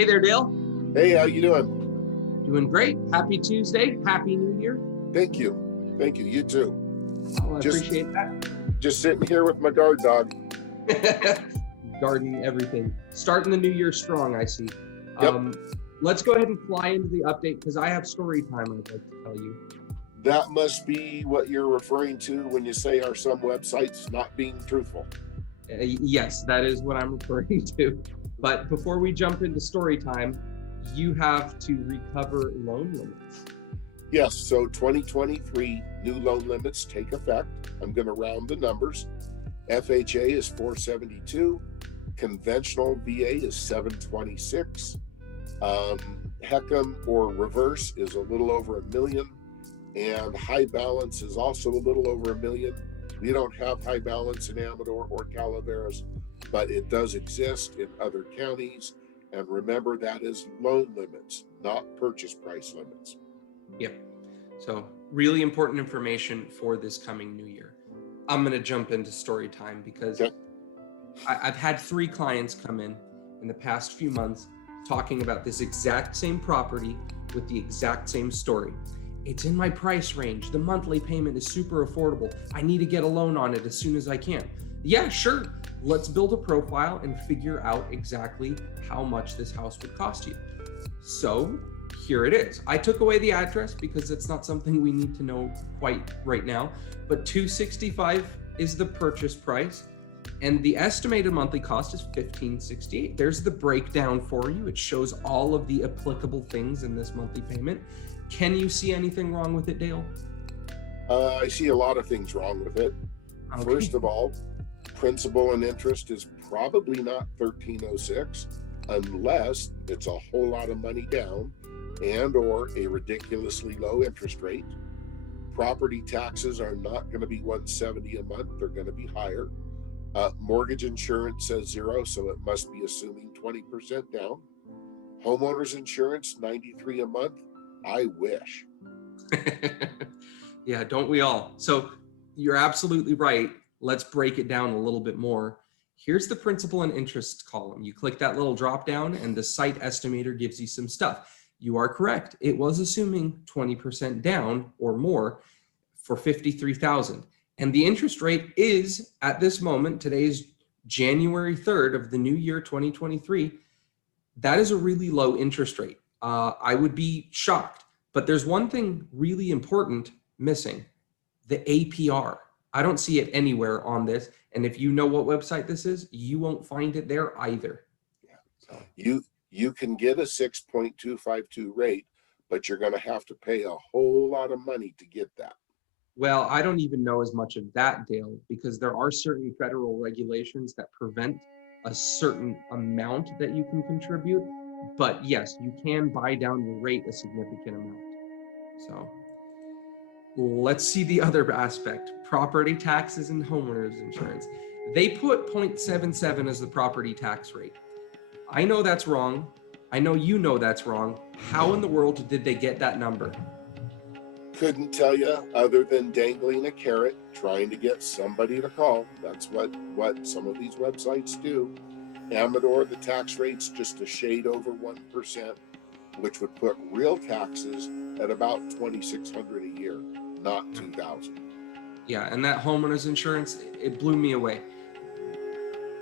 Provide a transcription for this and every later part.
Hey there, Dale. Hey, how you doing? Doing great. Happy Tuesday. Happy New Year. Thank you. Thank you. You too. Oh, I appreciate Just sitting here with my guard dog. that. Garden everything. Starting the new year strong, I see. Yep. Let's go ahead and fly into the update because I have story time I'd like to tell you. That must be what you're referring to when you say are some websites not being truthful. Yes, that is what I'm referring to. But before we jump into story time, you have to recover loan limits. Yes, so 2023 new loan limits take effect. I'm going to round the numbers. FHA is 472, conventional VA is 726, HECM or reverse is a little over $1 million, and high balance is also a little over $1 million. We don't have high balance in Amador or Calaveras, but it does exist in other counties. And remember, that is loan limits, not purchase price limits. Yep. So really important information for this coming new year. I'm going to jump into story time because I've had 3 clients come in the past few months talking about this exact same property with the exact same story. It's in my price range. The monthly payment is super affordable. I need to get a loan on it as soon as I can. Yeah, sure. Let's build a profile and figure out exactly how much this house would cost you. So here it is. I took away the address because it's not something we need to know quite right now, but $265 is the purchase price and the estimated monthly cost is $1,568. There's the breakdown for you. It shows all of the applicable things in this monthly payment. Can you see anything wrong with it, Dale? I see a lot of things wrong with it. Okay. First of all, principal and interest is probably not $1,306 unless it's a whole lot of money down and or a ridiculously low interest rate. Property taxes are not going to be $170 a month. They're going to be higher. Mortgage insurance says 0, so it must be assuming 20% down. Homeowners insurance, $93 a month. I wish. Yeah, don't we all? So you're absolutely right. Let's break it down a little bit more. Here's the principal and interest column. You click that little drop down and the site estimator gives you some stuff. You are correct. It was assuming 20% down or more for $53,000. And the interest rate is at this moment, today's January 3rd of the new year 2023. That is a really low interest rate. I would be shocked, but there's one thing really important missing, the APR. I don't see it anywhere on this. And if you know what website this is, you won't find it there either. So you can get a 6.252 rate, but you're going to have to pay a whole lot of money to get that. Well, I don't even know as much of that, Dale, because there are certain federal regulations that prevent a certain amount that you can contribute. But yes, you can buy down your rate a significant amount. So let's see the other aspect, property taxes and homeowners insurance. They put 0.77 as the property tax rate. I know that's wrong. I know you know that's wrong. How in the world did they get that number? Couldn't tell you other than dangling a carrot, trying to get somebody to call. That's what some of these websites do. Amador, the tax rate's just a shade over 1%, which would put real taxes at about $2,600 a year, not $2,000. Yeah, and that homeowners insurance, it blew me away.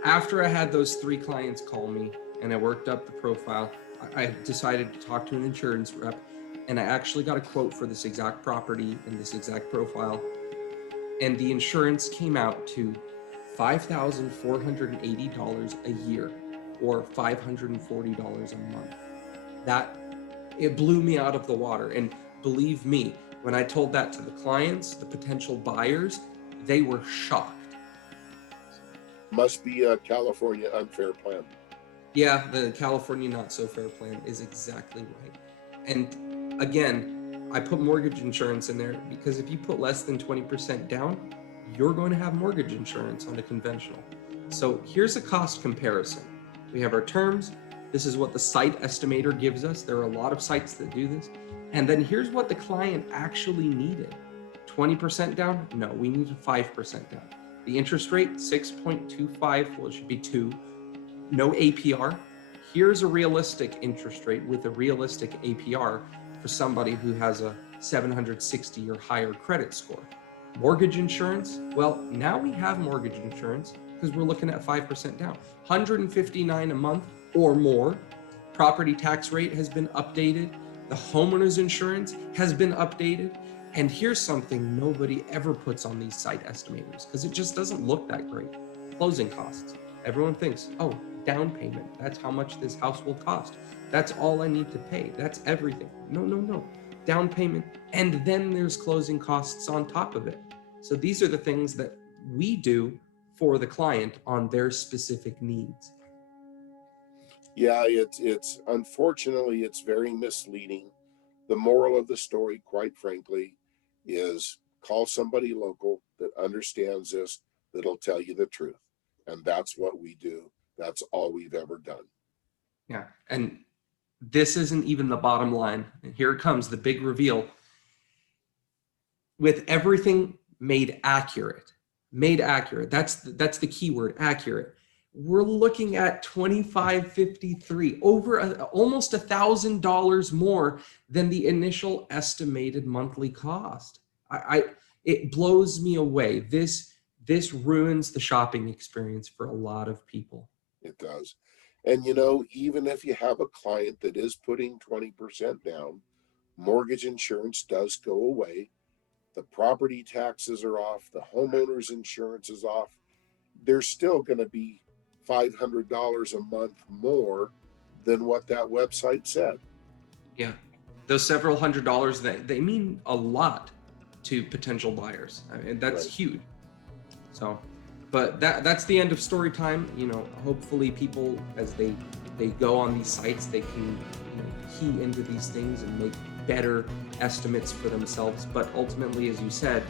After I had those 3 clients call me and I worked up the profile, I decided to talk to an insurance rep, and I actually got a quote for this exact property and this exact profile. And the insurance came out to $5,480 a year or $540 a month. It blew me out of the water. And believe me, when I told that to the clients, the potential buyers, they were shocked. Must be a California unfair plan. Yeah, the California not so fair plan is exactly right. And again, I put mortgage insurance in there because if you put less than 20% down, you're going to have mortgage insurance on a conventional. So here's a cost comparison. We have our terms. This is what the site estimator gives us. There are a lot of sites that do this. And then here's what the client actually needed. 20% down? No, we needed 5% down. The interest rate, 6.25, well, it should be 2. No APR. here's a realistic interest rate with a realistic APR for somebody who has a 760 or higher credit score. Mortgage insurance, well, now we have mortgage insurance because we're looking at 5% down, $159 a month or more. Property tax rate has been updated. The homeowner's insurance has been updated. And here's something nobody ever puts on these site estimators because it just doesn't look that great. Closing costs. Everyone thinks, oh, down payment. That's how much this house will cost. That's all I need to pay. That's everything. No. Down payment. And then there's closing costs on top of it. So these are the things that we do for the client on their specific needs. Yeah, it's unfortunately, it's very misleading. The moral of the story, quite frankly, is call somebody local that understands this, that'll tell you the truth. And that's what we do. That's all we've ever done. Yeah. And this isn't even the bottom line. And here it comes, the big reveal. With everything made accurate, that's the key word, accurate. We're looking at $2,553, over almost $1,000 more than the initial estimated monthly cost. It blows me away. This ruins the shopping experience for a lot of people. It does. And even if you have a client that is putting 20% down, mortgage insurance does go away. The property taxes are off. The homeowner's insurance is off. There's still going to be $500 a month more than what that website said. Yeah, those several $100s, they mean a lot to potential buyers. I mean, that's right. Huge. So, but that's the end of story time. Hopefully people, as they go on these sites, they can key into these things and make better estimates for themselves. But ultimately, as you said,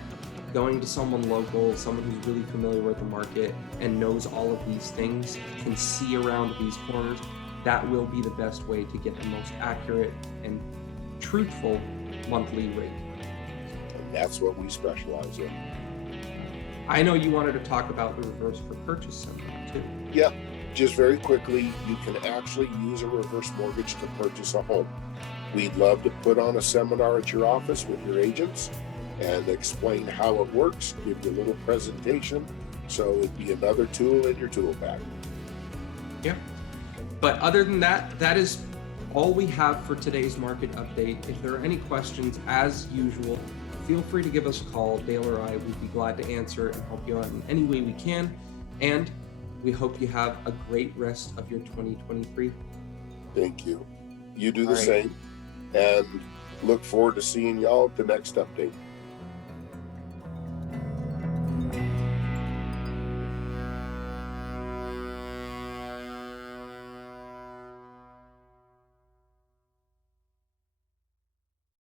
going to someone local, someone who's really familiar with the market and knows all of these things, can see around these corners, that will be the best way to get the most accurate and truthful monthly rate. And that's what we specialize in. I know you wanted to talk about the reverse for purchase seminar too. Yeah, just very quickly, you can actually use a reverse mortgage to purchase a home. We'd love to put on a seminar at your office with your agents and explain how it works, give you a little presentation, so it'd be another tool in your tool bag. Yeah, but other than that, that is all we have for today's market update. If there are any questions, as usual, feel free to give us a call. Dale or I would be glad to answer and help you out in any way we can. And we hope you have a great rest of your 2023. Thank you. You do the same. And look forward to seeing y'all at the next update.